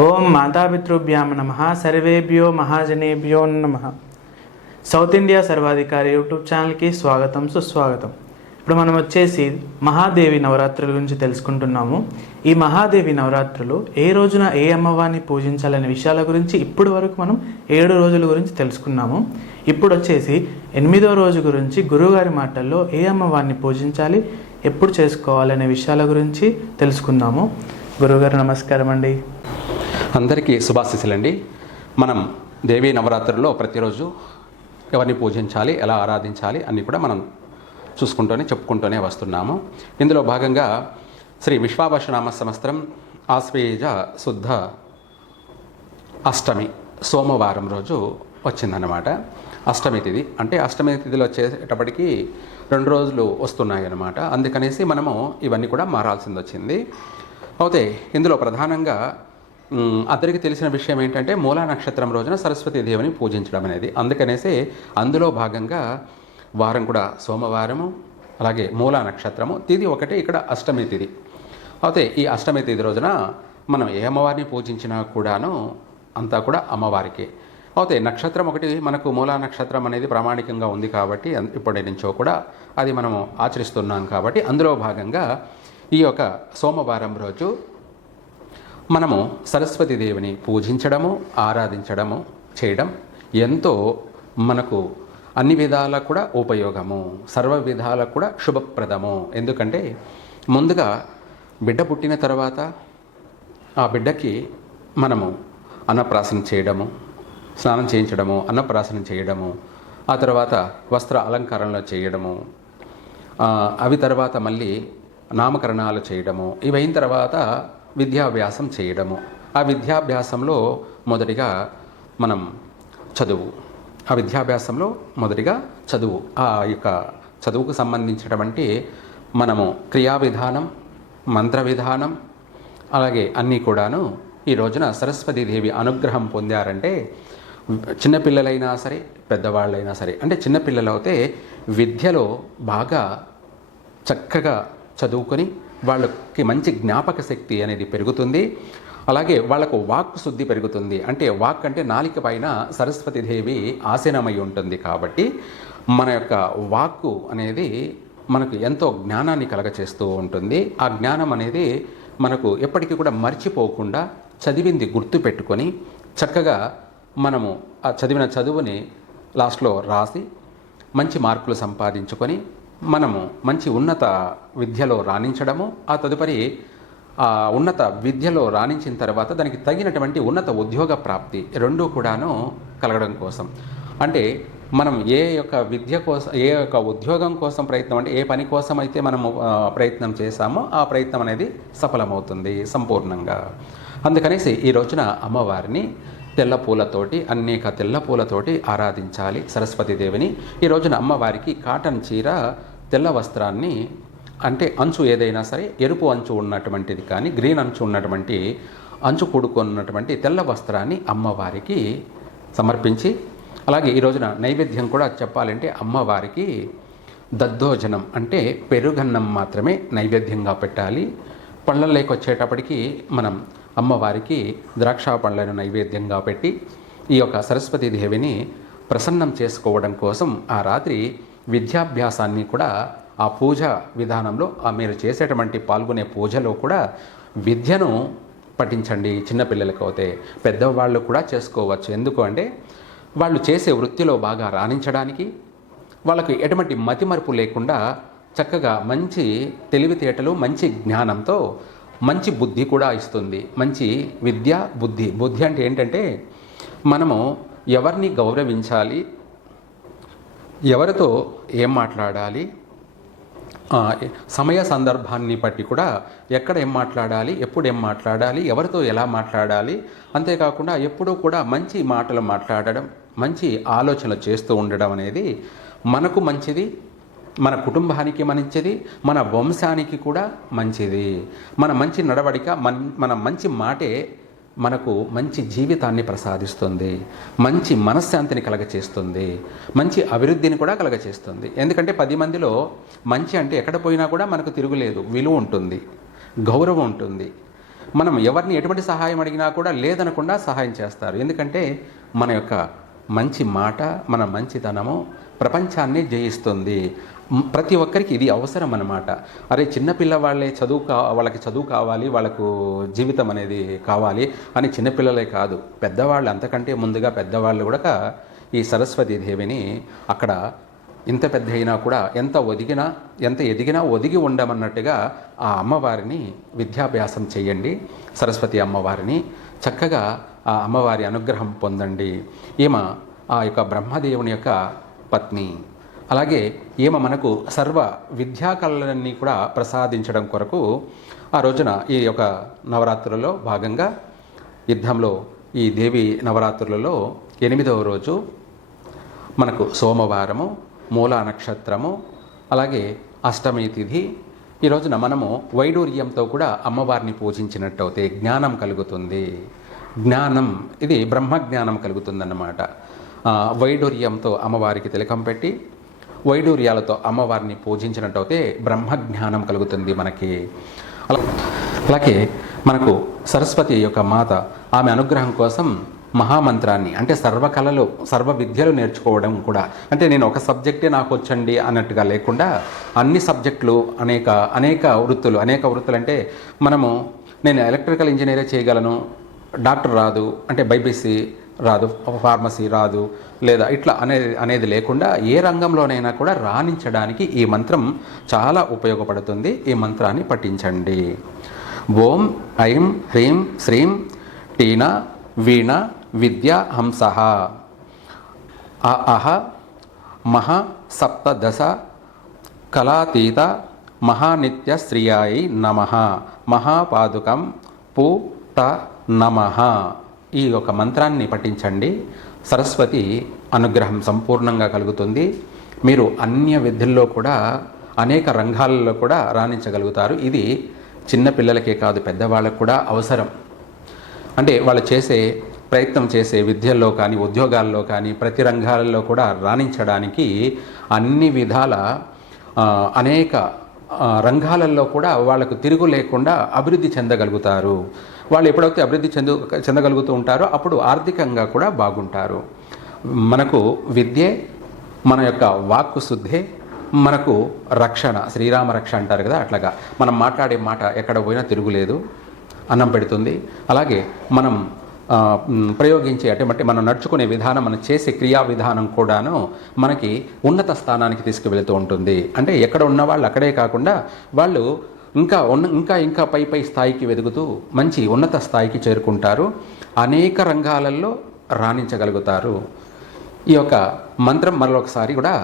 ఓం మాతాపితృభ్యాం నమః సర్వేభ్యో మహాజనేభ్యో నమః. South India సర్వాధికారి యూట్యూబ్ ఛానల్కి స్వాగతం, సుస్వాగతం. ఇప్పుడు మనం వచ్చేసి మహాదేవి నవరాత్రుల గురించి తెలుసుకుంటున్నాము. ఈ మహాదేవి నవరాత్రులు ఏ రోజున ఏ అమ్మవారిని పూజించాలనే విషయాల గురించి ఇప్పటి వరకు మనం 7 రోజుల గురించి తెలుసుకున్నాము. ఇప్పుడు వచ్చేసి 8వ రోజు గురించి గురువుగారి మాటల్లో ఏ అమ్మవారిని పూజించాలి, ఎప్పుడు చేసుకోవాలనే విషయాల గురించి తెలుసుకుందాము. గురువుగారు నమస్కారం అండి. అందరికీ శుభాశీస్సులండి. మనం దేవీ నవరాత్రుల్లో ప్రతిరోజు ఎవరిని పూజించాలి, ఎలా ఆరాధించాలి అన్నీ కూడా మనం చెప్పుకుంటూనే వస్తున్నాము. ఇందులో భాగంగా శ్రీ విశ్వావసునామ సంవత్సరం ఆశ్వేయుజ శుద్ధ అష్టమి సోమవారం రోజు వచ్చిందన్నమాట. అష్టమి తిథి అంటే అష్టమి తిథిలో వచ్చేటప్పటికి 2 రోజులు వస్తున్నాయి అన్నమాట. అందుకనేసి మనము ఇవన్నీ కూడా మారాల్సింది వచ్చింది. అయితే ఇందులో ప్రధానంగా అందరికీ తెలిసిన విషయం ఏంటంటే మూలా నక్షత్రం రోజున సరస్వతీదేవిని పూజించడం అనేది. అందుకనేసి అందులో భాగంగా వారం కూడా సోమవారము, అలాగే మూలా నక్షత్రము, తిథి ఒకటి, ఇక్కడ అష్టమి తిథి. అయితే ఈ అష్టమి తిథి రోజున మనం ఏ అమ్మవారిని పూజించినా కూడాను అంతా కూడా అమ్మవారికి. అయితే నక్షత్రం ఒకటి మనకు మూలా నక్షత్రం అనేది ప్రామాణికంగా ఉంది కాబట్టి ఇప్పటి నుంచో కూడా అది మనము ఆచరిస్తున్నాం కాబట్టి అందులో భాగంగా ఈ యొక్క సోమవారం రోజు మనము సరస్వతీదేవిని పూజించడము, ఆరాధించడము చేయడం ఎంతో మనకు అన్ని విధాలకు కూడా ఉపయోగము, సర్వ విధాలకు కూడా శుభప్రదము. ఎందుకంటే ముందుగా బిడ్డ పుట్టిన తర్వాత ఆ బిడ్డకి మనము అన్నప్రాసన చేయడము, స్నానం చేయించడము, అన్నప్రాసన చేయడము, ఆ తర్వాత వస్త్ర అలంకరణలు చేయడము, అవి తర్వాత మళ్ళీ నామకరణాలు చేయడము, ఇవైన తర్వాత విద్యాభ్యాసం చేయడము. ఆ విద్యాభ్యాసంలో మొదటిగా మనం చదువు, ఆ విద్యాభ్యాసంలో మొదటిగా చదువు, ఆ యొక్క చదువుకు సంబంధించినటువంటి మనము క్రియా విధానం, మంత్ర విధానం, అలాగే అన్నీ కూడాను ఈ రోజున సరస్వతీదేవి అనుగ్రహం పొందారంటే చిన్నపిల్లలైనా సరే పెద్దవాళ్ళైనా సరే, అంటే చిన్నపిల్లలు అయితే విద్యలో బాగా చక్కగా చదువుకొని వాళ్ళకి మంచి జ్ఞాపక శక్తి అనేది పెరుగుతుంది. అలాగే వాళ్ళకు వాక్ శుద్ధి పెరుగుతుంది. అంటే వాక్ అంటే నాలిక పైన సరస్వతీదేవి ఆసీనమై ఉంటుంది కాబట్టి మన యొక్క వాక్కు అనేది మనకు ఎంతో జ్ఞానాన్ని కలగచేస్తూ ఉంటుంది. ఆ జ్ఞానం అనేది మనకు ఎప్పటికీ కూడా మర్చిపోకుండా చదివింది గుర్తు పెట్టుకొని చక్కగా మనము ఆ చదివిన చదువుని లాస్ట్లో రాసి మంచి మార్కులు సంపాదించుకొని మనము మంచి ఉన్నత విద్యలో రాణించడము, ఆ తదుపరి ఆ ఉన్నత విద్యలో రాణించిన తర్వాత దానికి తగినటువంటి ఉన్నత ఉద్యోగ ప్రాప్తి రెండూ కూడాను కలగడం కోసం. అంటే మనం ఏ యొక్క విద్య కోసం, ఏ యొక్క ఉద్యోగం కోసం ప్రయత్నం, అంటే ఏ పని కోసం అయితే మనము ప్రయత్నం చేశామో ఆ ప్రయత్నం అనేది సఫలమవుతుంది సంపూర్ణంగా. అందుకనేసి ఈ రోజున అమ్మవారిని తెల్ల పూలతోటి, అనేక తెల్ల పూలతోటి ఆరాధించాలి సరస్వతీదేవిని. ఈ రోజున అమ్మవారికి కాటన్ చీర, తెల్ల వస్త్రాన్ని, అంటే అంచు ఏదైనా సరే ఎరుపు అంచు ఉన్నటువంటిది కానీ గ్రీన్ అంచు ఉన్నటువంటి అంచు కూడుకున్నటువంటి తెల్ల వస్త్రాన్ని అమ్మవారికి సమర్పించి, అలాగే ఈ రోజున నైవేద్యం కూడా చెప్పాలంటే అమ్మవారికి దద్దోజనం అంటే పెరుగన్నం మాత్రమే నైవేద్యంగా పెట్టాలి. పళ్ళల్లోకి వచ్చేటప్పటికి మనం అమ్మవారికి ద్రాక్ష పళ్ళను నైవేద్యంగా పెట్టి ఈ యొక్క సరస్వతీదేవిని ప్రసన్నం చేసుకోవడం కోసం ఆ రాత్రి విద్యాభ్యాసాన్ని కూడా ఆ పూజ విధానంలో మీరు చేసేటువంటి పాల్గొనే పూజలో కూడా విద్యను పఠించండి. చిన్నపిల్లలకు అయితే పెద్దవాళ్ళు కూడా చేసుకోవచ్చు. ఎందుకు అంటే వాళ్ళు చేసే వృత్తిలో బాగా రాణించడానికి, వాళ్ళకి ఎటువంటి మతిమరుపు లేకుండా చక్కగా మంచి తెలివితేటలు, మంచి జ్ఞానంతో మంచి బుద్ధి కూడా ఇస్తుంది. మంచి విద్య, బుద్ధి. బుద్ధి అంటే ఏంటంటే మనము ఎవరిని గౌరవించాలి, ఎవరితో ఏం మాట్లాడాలి, సమయ సందర్భాన్ని బట్టి కూడా ఎక్కడ ఏం మాట్లాడాలి, ఎప్పుడు ఏం మాట్లాడాలి, ఎవరితో ఎలా మాట్లాడాలి, అంతేకాకుండా ఎప్పుడూ కూడా మంచి మాటలు మాట్లాడడం, మంచి ఆలోచనలు చేస్తూ ఉండడం అనేది మనకు మంచిది, మన కుటుంబానికి మంచిది, మన వంశానికి కూడా మంచిది. మన మంచి నడవడిక, మన మంచి మాటే మనకు మంచి జీవితాన్ని ప్రసాదిస్తుంది, మంచి మనశ్శాంతిని కలగచేస్తుంది, మంచి అభివృద్ధిని కూడా కలగచేస్తుంది. ఎందుకంటే 10 మందిలో మంచి అంటే ఎక్కడ పోయినా కూడా మనకు తిరుగులేదు, విలువ ఉంటుంది, గౌరవం ఉంటుంది. మనం ఎవరిని ఎటువంటి సహాయం అడిగినా కూడా లేదనకుండా సహాయం చేస్తారు. ఎందుకంటే మన యొక్క మంచి మాట, మన మంచితనము ప్రపంచాన్ని జయిస్తుంది. ప్రతి ఒక్కరికి ఇది అవసరం అన్నమాట. అరే చిన్నపిల్లవాళ్ళే వాళ్ళకి చదువు కావాలి, వాళ్ళకు జీవితం అనేది కావాలి అని చిన్నపిల్లలే కాదు, పెద్దవాళ్ళు అంతకంటే ముందుగా పెద్దవాళ్ళు కూడా ఈ సరస్వతీదేవిని అక్కడ ఇంత పెద్ద అయినా కూడా ఎంత ఎదిగినా ఒదిగి ఉండమన్నట్టుగా ఆ అమ్మవారిని విద్యాభ్యాసం చేయండి. సరస్వతి అమ్మవారిని చక్కగా ఆ అమ్మవారి అనుగ్రహం పొందండి. ఈమె ఆ యొక్క బ్రహ్మదేవుని యొక్క పత్ని. అలాగే ఈమె మనకు సర్వ విద్యాకళలన్నీ కూడా ప్రసాదించడం కొరకు ఆ రోజున ఈ యొక్క నవరాత్రులలో భాగంగా యుద్ధంలో ఈ దేవి నవరాత్రులలో 8వ రోజు మనకు సోమవారము, మూలా నక్షత్రము, అలాగే అష్టమి తిథి. ఈ రోజున మనము వైడూర్యంతో కూడా అమ్మవారిని పూజించినట్టయితే జ్ఞానం కలుగుతుంది. జ్ఞానం ఇది బ్రహ్మజ్ఞానం కలుగుతుందన్నమాట. వైడూర్యంతో అమ్మవారికి తిలకం పెట్టి వైడూర్యాలతో అమ్మవారిని పూజించినట్టయితే బ్రహ్మజ్ఞానం కలుగుతుంది మనకి. అలాగే మనకు సరస్వతి యొక్క మాత ఆమె అనుగ్రహం కోసం మహామంత్రాన్ని, అంటే సర్వకళలు సర్వ విద్యలు నేర్చుకోవడం కూడా, అంటే నేను ఒక సబ్జెక్టే నాకు వచ్చండి అన్నట్టుగా లేకుండా అన్ని సబ్జెక్టులు అనేక వృత్తులు అంటే నేను ఎలక్ట్రికల్ ఇంజనీరే చేయగలను, డాక్టర్ రాదు అంటే బైపీసీ రాదు, ఫార్మసీ రాదు, లేదా ఇట్లా అనేది లేకుండా ఏ రంగంలోనైనా కూడా రాణించడానికి ఈ మంత్రం చాలా ఉపయోగపడుతుంది. ఈ మంత్రాన్ని పఠించండి. ఓం ఐం హ్రీం శ్రీం టీనా వీణ విద్యా హంసః అహ మహా సప్తదశ కళాతీత మహానిత్య శ్రియాయ నమః మహాపాదుకం పూత నమః. ఈ యొక్క మంత్రాన్ని పఠించండి. సరస్వతి అనుగ్రహం సంపూర్ణంగా కలుగుతుంది. మీరు అన్య విధుల్లో కూడా అనేక రంగాలలో కూడా రాణించగలుగుతారు. ఇది చిన్న పిల్లలకే కాదు, పెద్దవాళ్ళకు కూడా అవసరం. అంటే వాళ్ళు ప్రయత్నం చేసే విద్యల్లో కానీ ఉద్యోగాల్లో కానీ ప్రతి రంగాలలో కూడా రాణించడానికి అన్ని విధాల అనేక రంగాలలో కూడా వాళ్ళకు తిరుగు లేకుండా అభివృద్ధి చెందగలుగుతారు. వాళ్ళు ఎప్పుడైతే అభివృద్ధి చెందగలుగుతూ ఉంటారో అప్పుడు ఆర్థికంగా కూడా బాగుంటారు. మనకు విద్యే మన యొక్క వాక్కు శుద్ధే మనకు రక్షణ, శ్రీరామ రక్ష అంటారు కదా, అట్లాగా మనం మాట్లాడే మాట ఎక్కడ పోయినా తిరుగులేదు, అన్నం పెడుతుంది. అలాగే మనం ప్రయోగించే అంటే మనం నడుచుకునే విధానం, మనం చేసే క్రియా విధానం కూడాను మనకి ఉన్నత స్థానానికి తీసుకువెళుతూ ఉంటుంది. అంటే ఎక్కడ ఉన్న వాళ్ళు అక్కడే కాకుండా వాళ్ళు ఇంకా పై స్థాయికి వెదుగుతూ మంచి ఉన్నత స్థాయికి చేరుకుంటారు. అనేక రంగాలలో రాణించగలుగుతారు. ఈ యొక్క మంత్రం మరొకసారి కూడా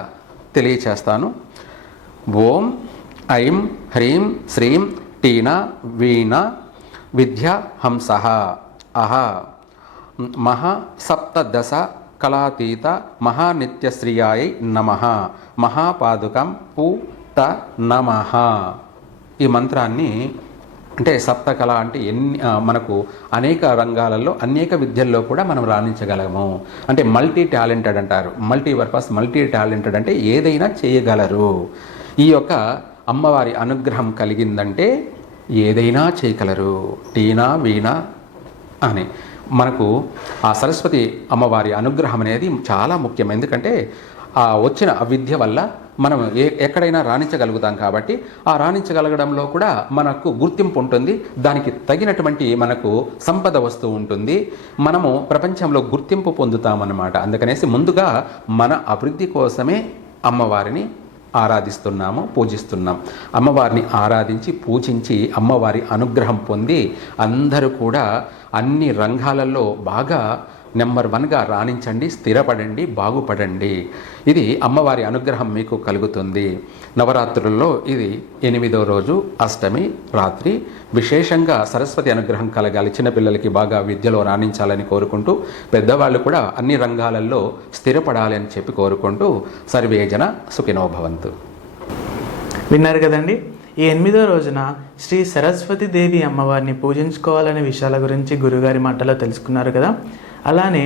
తెలియచేస్తాను. ఓం ఐం హ్రీం శ్రీం టీనా వీణ విద్యా హంసః అహ మహా సప్తదశ కళాతీత మహానిత్యశ్రియాయ నమః మహాపాదుకం పూత నమః. ఈ మంత్రాన్ని అంటే సప్తకళ అంటే మనకు అనేక రంగాలలో అనేక విద్యల్లో కూడా మనం రాణించగలము. అంటే మల్టీ టాలెంటెడ్ అంటారు. మల్టీ టాలెంటెడ్ అంటే ఏదైనా చేయగలరు. ఈ యొక్క అమ్మవారి అనుగ్రహం కలిగిందంటే ఏదైనా చేయగలరు. టీనా వీణ అని మనకు ఆ సరస్వతి అమ్మవారి అనుగ్రహం అనేది చాలా ముఖ్యం. ఎందుకంటే ఆ వచ్చిన విద్య వల్ల మనం ఎక్కడైనా రాణించగలుగుతాం. కాబట్టి ఆ రాణించగలగడంలో కూడా మనకు గుర్తింపు ఉంటుంది. దానికి తగినటువంటి మనకు సంపద వస్తూ ఉంటుంది. మనము ప్రపంచంలో గుర్తింపు పొందుతామన్నమాట. అందుకనేసి ముందుగా మన అభివృద్ధి కోసమే అమ్మవారిని ఆరాధిస్తున్నాము, పూజిస్తున్నాం. అమ్మవారిని ఆరాధించి పూజించి అమ్మవారి అనుగ్రహం పొంది అందరూ కూడా అన్ని రంగాలలో బాగా నెంబర్ 1గా రాణించండి, స్థిరపడండి, బాగుపడండి. ఇది అమ్మవారి అనుగ్రహం మీకు కలుగుతుంది. నవరాత్రుల్లో ఇది 8వ రోజు అష్టమి రాత్రి. విశేషంగా సరస్వతి అనుగ్రహం కలగాలి. చిన్నపిల్లలకి బాగా విద్యలో రాణించాలని కోరుకుంటూ, పెద్దవాళ్ళు కూడా అన్ని రంగాలలో స్థిరపడాలి అని చెప్పి కోరుకుంటూ సర్వే జన సుఖినో భవంతు. విన్నారు కదండి. ఈ 8వ రోజున శ్రీ సరస్వతి దేవి అమ్మవారిని పూజించుకోవాలనే విషయాల గురించి గురుగారి మాటలో తెలుసుకున్నారు కదా. అలానే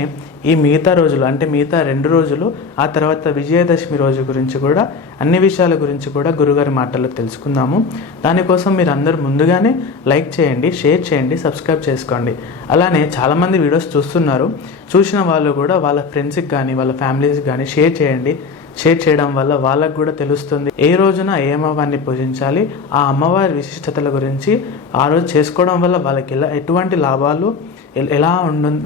ఈ మిగతా రోజులు అంటే మిగతా 2 రోజులు ఆ తర్వాత విజయదశమి రోజు గురించి కూడా అన్ని విషయాల గురించి కూడా గురుగారి మాటల్లో తెలుసుకుందాము. దానికోసం మీరు అందరూ ముందుగానే లైక్ చేయండి, షేర్ చేయండి, సబ్స్క్రైబ్ చేసుకోండి. అలానే చాలామంది వీడియోస్ చూస్తున్నారు. చూసిన వాళ్ళు కూడా వాళ్ళ ఫ్రెండ్స్కి కానీ వాళ్ళ ఫ్యామిలీస్కి కానీ షేర్ చేయండి. షేర్ చేయడం వల్ల వాళ్ళకు కూడా తెలుస్తుంది ఏ రోజున ఏ అమ్మవారిని పూజించాలి, ఆ అమ్మవారి విశిష్టతల గురించి ఆ రోజు చేసుకోవడం వల్ల వాళ్ళకి ఎటువంటి లాభాలు ఎలా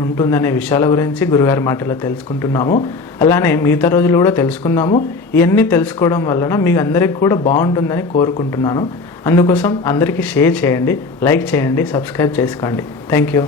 ఉంటుందనే విషయాల గురించి గురుగారి మాటలో తెలుసుకుంటున్నాము. అలానే మిగతా రోజులు కూడా తెలుసుకుందాము. ఇవన్నీ తెలుసుకోవడం వలన మీకు అందరికి కూడా బాగుంటుందని కోరుకుంటున్నాను. అందుకోసం అందరికీ షేర్ చేయండి, లైక్ చేయండి, సబ్స్క్రైబ్ చేసుకోండి. Thank you.